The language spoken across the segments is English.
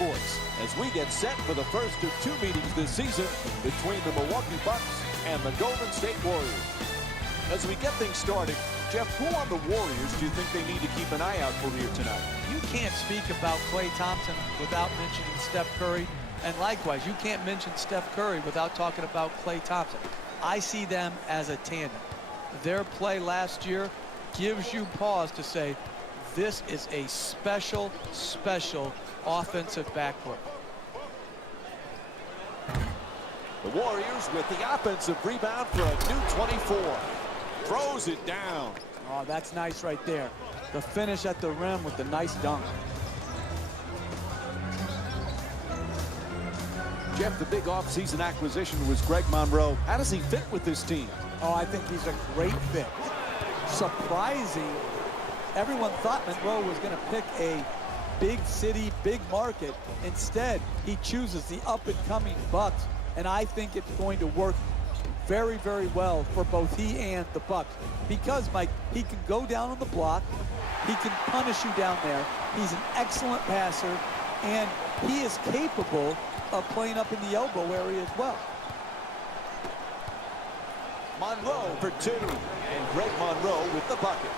Sports as we get set for the first of two meetings this season between the Milwaukee Bucks and the Golden State Warriors. As we get things started, Jeff, who on the Warriors do you think they need to keep an eye out for here tonight? You can't speak about Klay Thompson without mentioning Steph Curry. And likewise, you can't mention Steph Curry without talking about Klay Thompson. I see them as a tandem. Their play last year gives you pause to say, this is a special, special offensive backcourt. The Warriors with the offensive rebound for a new 24. Throws it down. Oh, that's nice right there. The finish at the rim with the nice dunk. Jeff, the big offseason acquisition was Greg Monroe. How does he fit with this team? Oh, I think he's a great fit. Surprising. Everyone thought Monroe was going to pick a big city, big market. Instead, he chooses the up-and-coming Bucks, and I think it's going to work very, very well for both he and the Bucks. Because, Mike, he can go down on the block. He can punish you down there. He's an excellent passer, and he is capable of playing up in the elbow area as well. Monroe for two, and Greg Monroe with the bucket.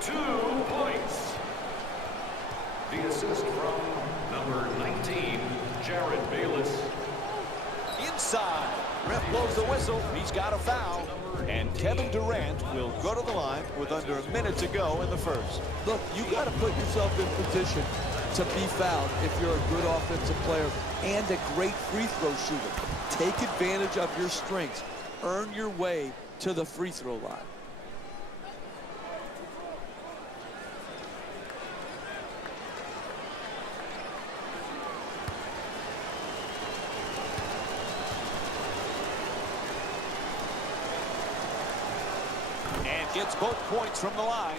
2 points. The assist from number 19, Jared Bayless. Inside. Ref blows the whistle. He's got a foul. And Kevin Durant will go to the line with under a minute to go in the first. Look, you got to put yourself in position to be fouled if you're a good offensive player and a great free throw shooter. Take advantage of your strengths. Earn your way to the free throw line. And gets both points from the line.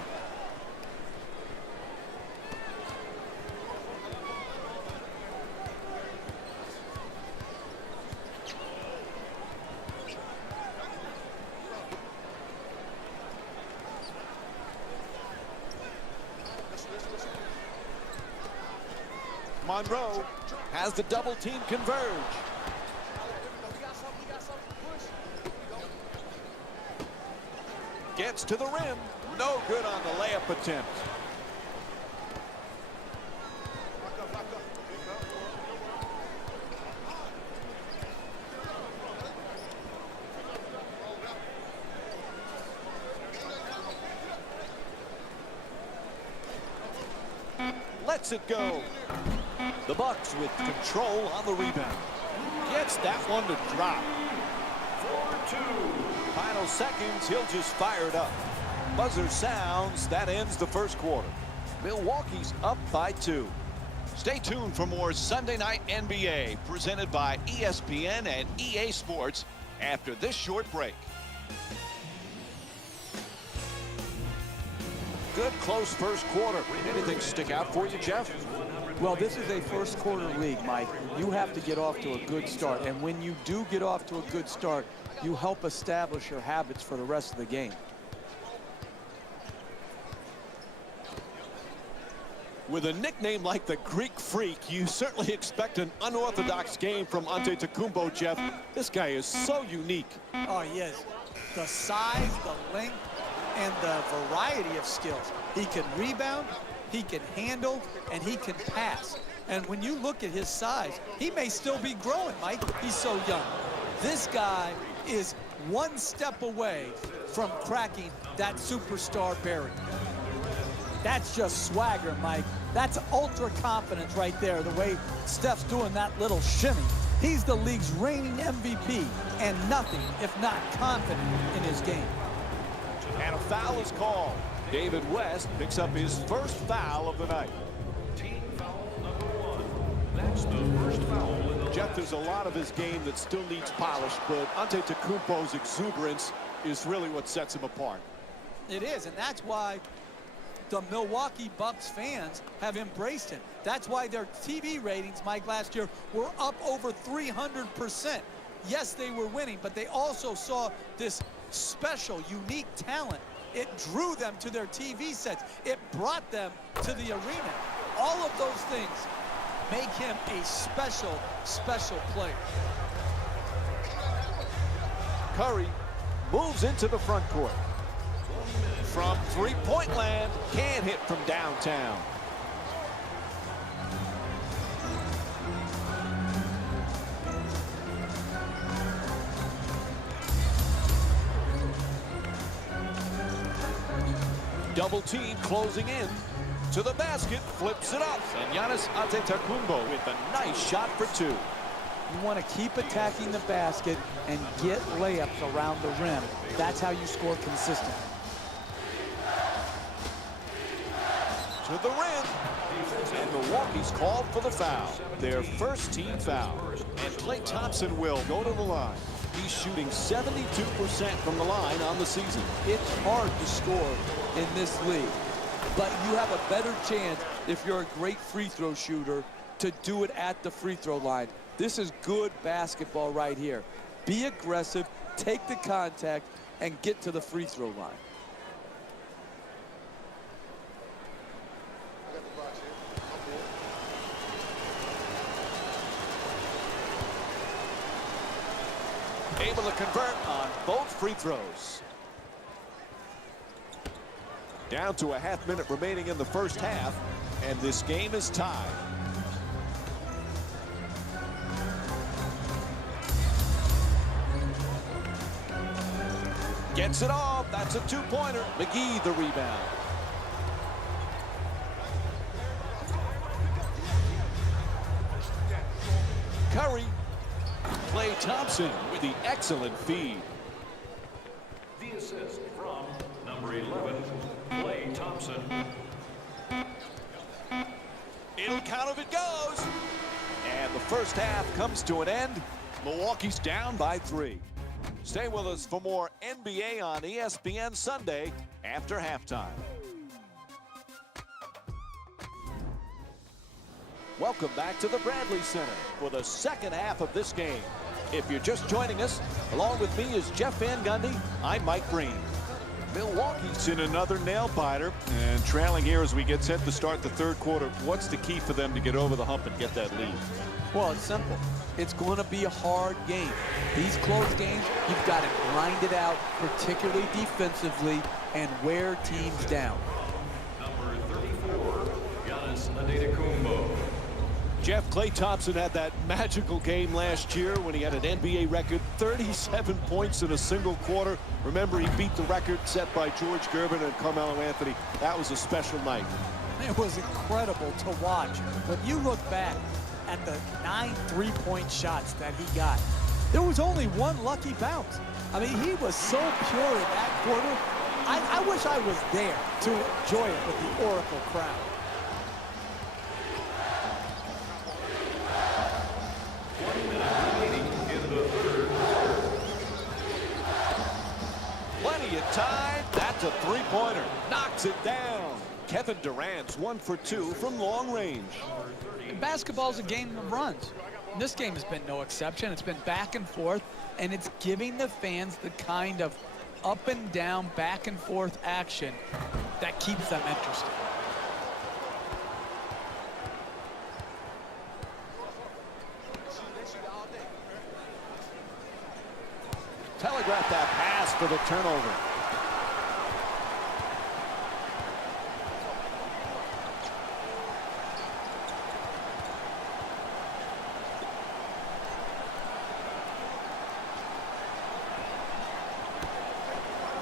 Monroe has the double team converge. Gets to the rim. No good on the layup attempt. Lets it go. The Bucks with control on the rebound. Gets that one to drop. 4-2. Final seconds, he'll just fire it up. Buzzer sounds, that ends the first quarter. Milwaukee's up by 2. Stay tuned for more Sunday Night NBA presented by ESPN and EA Sports after this short break. Good close first quarter. Anything stick out for you, Jeff? Well, this is a first quarter league, Mike. You have to get off to a good start. And when you do get off to a good start, you help establish your habits for the rest of the game. With a nickname like the Greek Freak, you certainly expect an unorthodox game from Antetokounmpo, Jeff. This guy is so unique. Oh, yes. The size, the length, and the variety of skills. He can rebound, he can handle, and he can pass. And when you look at his size, he may still be growing, Mike. He's so young. This guy is one step away from cracking that superstar barrier. That's just swagger, Mike. That's ultra confidence right there, the way Steph's doing that little shimmy. He's the league's reigning MVP, and nothing if not confident in his game. And a foul is called. David West picks up his first foul of the night. Team foul number 1. That's the first foul in the Jeff, there's a lot of his game that still needs polish, but Antetokounmpo's exuberance is really what sets him apart. It is, and that's why the Milwaukee Bucks fans have embraced him. That's why their TV ratings, Mike, last year were up over 300%. Yes, they were winning, but they also saw this special, unique talent. It drew them to their TV sets. It brought them to the arena. All of those things make him a special, special player. Curry moves into the front court. From three-point land, can't hit from downtown. Double team closing in. To the basket, flips it up. And Giannis Antetokounmpo with a nice shot for two. You want to keep attacking the basket and get layups around the rim. That's how you score consistently. To the rim. And Milwaukee's called for the foul. Their first team foul. And Klay Thompson will go to the line. He's shooting 72% from the line on the season. It's hard to score in this league, but you have a better chance if you're a great free throw shooter to do it at the free throw line. This is good basketball right here. Be aggressive, take the contact, and get to the free throw line. Able to convert on both free throws. Down to a half minute remaining in the first half, and this game is tied. Gets it off. That's a two-pointer. McGee the rebound. Curry. Klay Thompson with the excellent feed. The assist from number 11, Klay Thompson. It'll count if it goes. And the first half comes to an end. Milwaukee's down by 3. Stay with us for more NBA on ESPN Sunday after halftime. Welcome back to the Bradley Center for the second half of this game. If you're just joining us, along with me is Jeff Van Gundy. I'm Mike Breen. Milwaukee's in another nail-biter and trailing here as we get set to start the third quarter. What's the key for them to get over the hump and get that lead? Well, it's simple. It's going to be a hard game. These close games, you've got to grind it out, particularly defensively, and wear teams down. Number 34, Giannis Antetokounmpo. Jeff, Klay Thompson had that magical game last year when he had an NBA record, 37 points in a single quarter. Remember, he beat the record set by George Gervin and Carmelo Anthony. That was a special night. It was incredible to watch. When you look back at the 9 three-point shots that he got, there was only one lucky bounce. I mean, he was so pure in that quarter. I wish I was there to enjoy it with the Oracle crowd. Plenty of time. That's a three-pointer. Knocks it down. Kevin Durant's 1 for 2 from long range. Basketball's a game of runs. This game has been no exception. It's been back and forth, and it's giving the fans the kind of up and down, back and forth action that keeps them interested. Telegraph that pass for the turnover.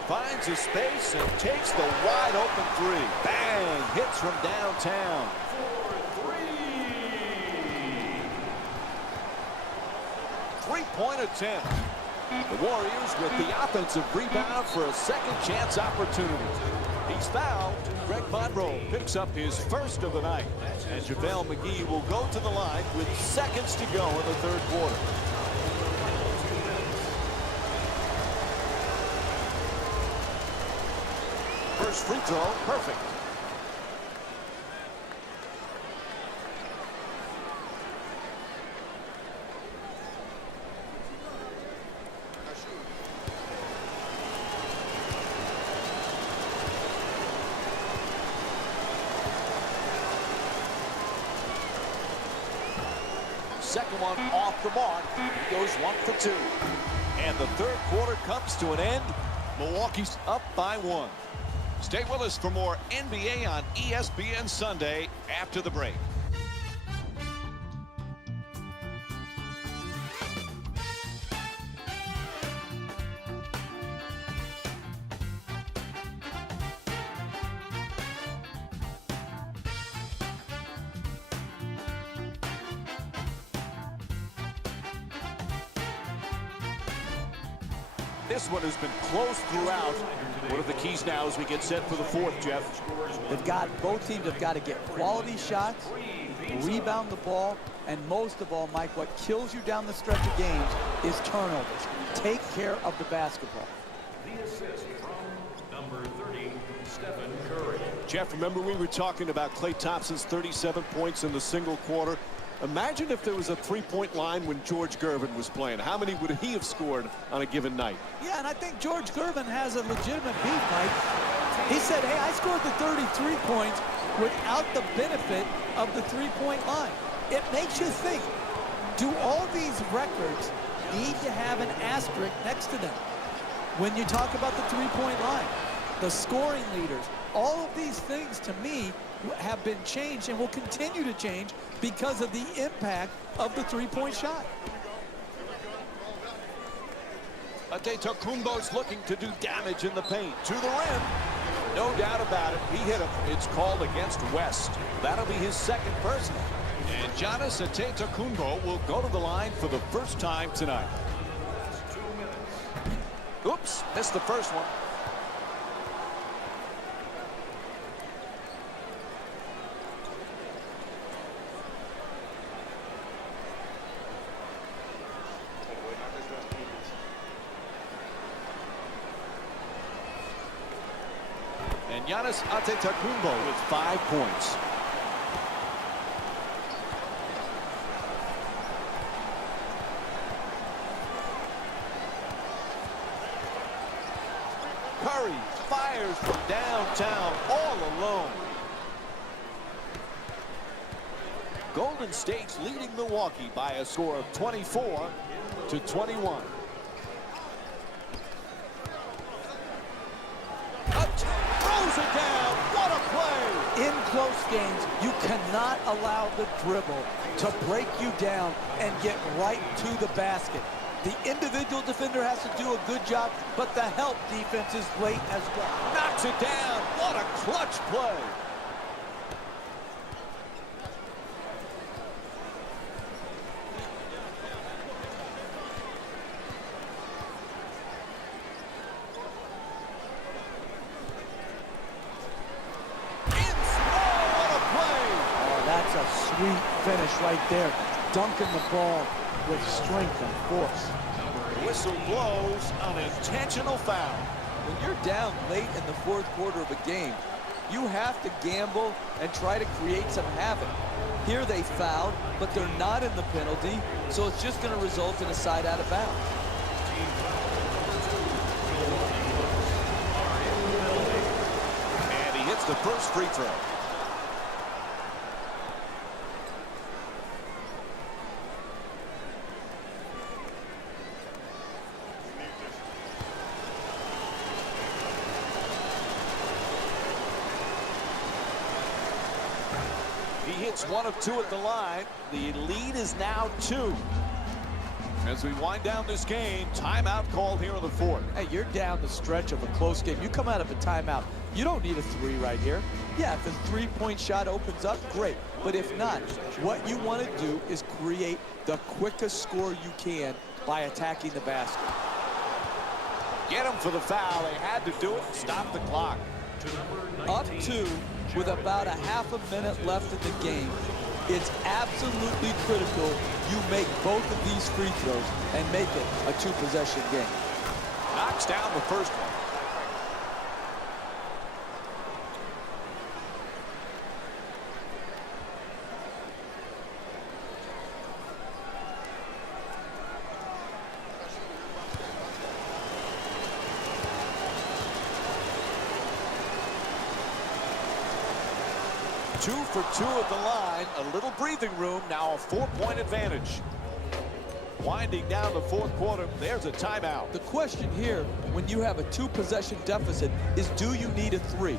Finds his space and takes the wide open three. Bang! Hits from downtown. Three-point attempt. The Warriors with the offensive rebound for a second chance opportunity. He's fouled. Greg Monroe picks up his first of the night. And JaVale McGee will go to the line with seconds to go in the third quarter. First free throw, perfect. second one off the mark. He goes 1 for 2. And the third quarter comes to an end. Milwaukee's up by 1. Stay with us for more NBA on ESPN Sunday after the break. This one has been close throughout. What are the keys now as we get set for the fourth, Jeff? Both teams have got to get quality shots, rebound the ball, and most of all, Mike, what kills you down the stretch of games is turnovers. Take care of the basketball. The assist from number 30, Stephen Curry. Jeff, remember we were talking about Klay Thompson's 37 points in the single quarter. Imagine if there was a three-point line when George Gervin was playing. How many would he have scored on a given night? Yeah, and I think George Gervin has a legitimate beat, Mike. He said, hey, I scored the 33 points without the benefit of the three-point line. It makes you think, do all these records need to have an asterisk next to them? When you talk about the three-point line, the scoring leaders, all of these things to me have been changed and will continue to change because of the impact of the three-point shot. Antetokounmpo's looking to do damage in the paint. To the rim. No doubt about it. He hit him. It's called against West. That'll be his second personal. And Giannis Antetokounmpo will go to the line for the first time tonight. Oops, missed the first one. And Giannis Antetokounmpo with 5 points. Curry fires from downtown all alone. Golden State's leading Milwaukee by a score of 24-21. Throws it down. What a play! In close games, you cannot allow the dribble to break you down and get right to the basket. The individual defender has to do a good job, but the help defense is great as well. Knocks it down. What a clutch play. That's a sweet finish right there. Dunking the ball with strength and force. The whistle blows an intentional foul. When you're down late in the fourth quarter of a game, you have to gamble and try to create some havoc. Here they fouled, but they're not in the penalty, so it's just going to result in a side out of bounds. And he hits the first free throw. He hits 1 of 2 at the line. The lead is now 2. As we wind down this game, timeout called here in the fourth. Hey, you're down the stretch of a close game. You come out of a timeout. You don't need a 3 right here. Yeah, if the three-point shot opens up, great. But if not, what you want to do is create the quickest score you can by attacking the basket. Get him for the foul. They had to do it. Stop the clock. Up 2 with about a half a minute left in the game. It's absolutely critical you make both of these free throws and make it a 2-possession game. Knocks down the first one. 2 for 2 at the line. A little breathing room. Now a 4-point advantage. Winding down the fourth quarter, there's a timeout. The question here, when you have a 2-possession deficit, is do you need a 3?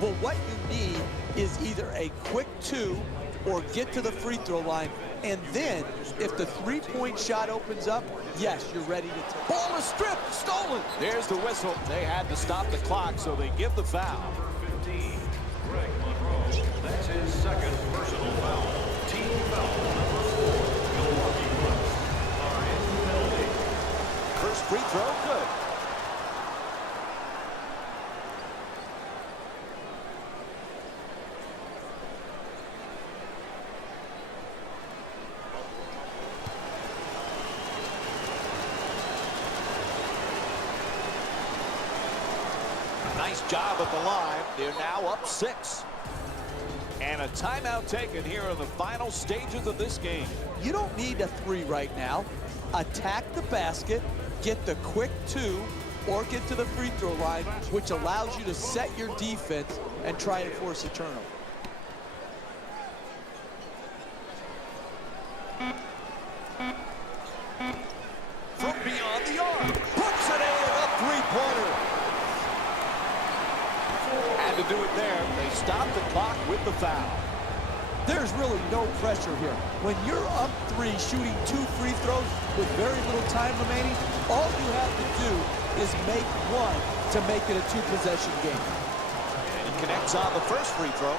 Well, what you need is either a quick 2 or get to the free throw line. And then, if the 3-point shot opens up, yes, you're ready to take. Ball is stripped, stolen. There's the whistle. They had to stop the clock, so they give the foul. Number 15, Greg Monroe. That's his second personal foul. Team foul number 4. Milwaukee Bucks are in penalty. First free throw, good. Nice job at the line. They're now up 6. And a timeout taken here in the final stages of this game. You don't need a 3 right now. Attack the basket, get the quick 2, or get to the free throw line, which allows you to set your defense and try to force a turnover. From beyond the arc. Puts it in, a three-pointer. Had to do it there. They stopped the clock with the foul. There's really no pressure here. When you're up 3 shooting 2 free throws with very little time remaining, all you have to do is make 1 to make it a 2-possession game. And he connects on the first free throw.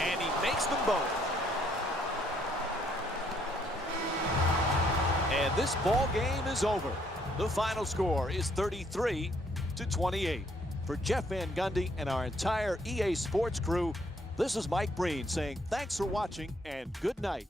And he makes them both. And this ball game is over. The final score is 33-28. For Jeff Van Gundy and our entire EA Sports crew, this is Mike Breen saying thanks for watching and good night.